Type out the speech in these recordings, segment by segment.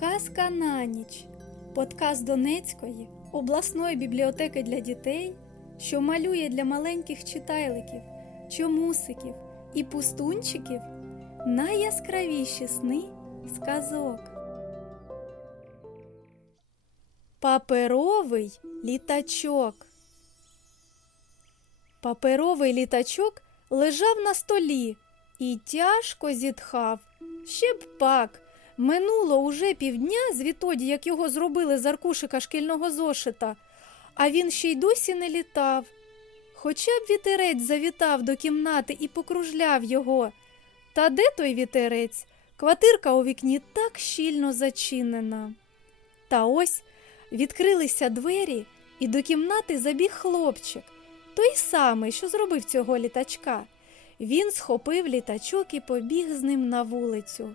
Казка на ніч. Подкаст Донецької обласної бібліотеки для дітей, що малює для маленьких читайликів, чомусиків і пустунчиків найяскравіші сни сказок. Паперовий літачок. Паперовий літачок лежав на столі і тяжко зітхав. Ще б пак. Минуло уже півдня звідтоді, як його зробили з аркушика шкільного зошита, а він ще й досі не літав. Хоча б вітерець завітав до кімнати і покружляв його. Та де той вітерець? Квартирка у вікні так щільно зачинена. Та ось відкрилися двері, і до кімнати забіг хлопчик, той самий, що зробив цього літачка. Він схопив літачок і побіг з ним на вулицю.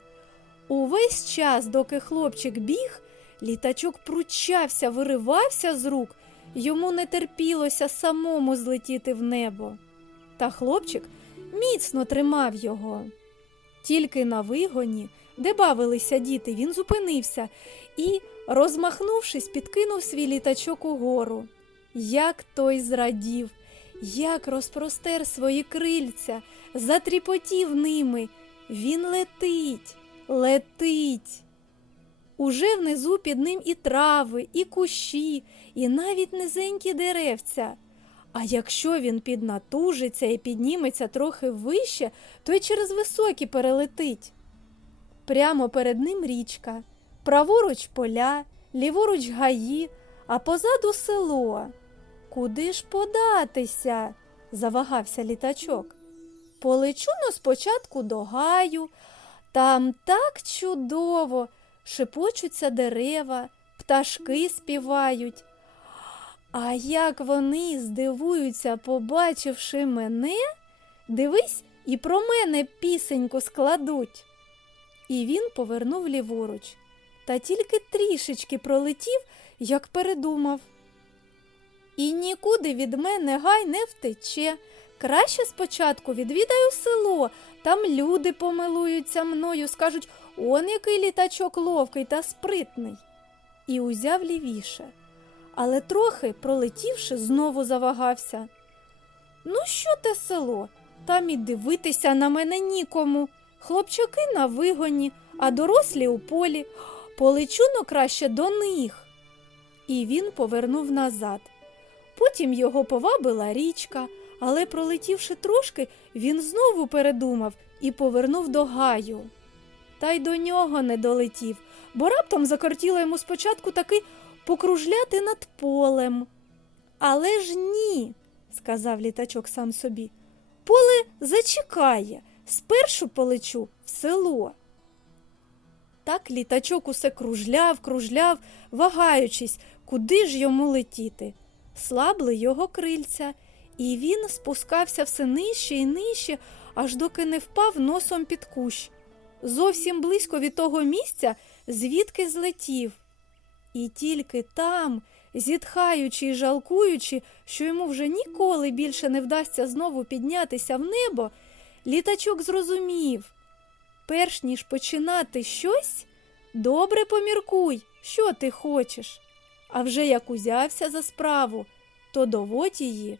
Увесь час, доки хлопчик біг, літачок пручався, виривався з рук, йому не терпілося самому злетіти в небо. Та хлопчик міцно тримав його. Тільки на вигоні, де бавилися діти, він зупинився і, розмахнувшись, підкинув свій літачок угору. Як той зрадів, як розпростер свої крильця, затріпотів ними. Він летить летить. Уже внизу під ним і трави, і кущі, і навіть низенькі деревця. А якщо він піднатужиться і підніметься трохи вище, то й через високі перелетить. Прямо перед ним річка, праворуч поля, ліворуч гаї, а позаду село. Куди ж податися? завагався літачок. Полечу но спочатку до гаю, там так чудово шепочуться дерева, пташки співають. А як вони здивуються, побачивши мене, дивись, і про мене пісеньку складуть. І він повернув ліворуч, та тільки трішечки пролетів, як передумав. І нікуди від мене гай не втече. Краще спочатку відвідаю село, там люди помилуються мною, скажуть он який літачок ловкий та спритний. І узяв лівіше. Але трохи, пролетівши, знову завагався. Ну, що те село? Там і дивитися на мене нікому. Хлопчаки на вигоні, а дорослі у полі. Полечу но краще до них. І він повернув назад. Потім його повабила річка, але, пролетівши трошки, він знову передумав і повернув до гаю. Та й до нього не долетів, бо раптом закортіло йому спочатку таки покружляти над полем. Але ж ні, сказав літачок сам собі. Поле зачекає, спершу полечу в село. Так літачок усе кружляв, кружляв, вагаючись, куди ж йому летіти. Слабли його крильця, і він спускався все нижче і нижче, аж доки не впав носом під кущ. Зовсім близько від того місця, звідки злетів. І тільки там, зітхаючи й жалкуючи, що йому вже ніколи більше не вдасться знову піднятися в небо, літачок зрозумів. Перш ніж починати щось, добре поміркуй, що ти хочеш. А вже як узявся за справу, то доводь її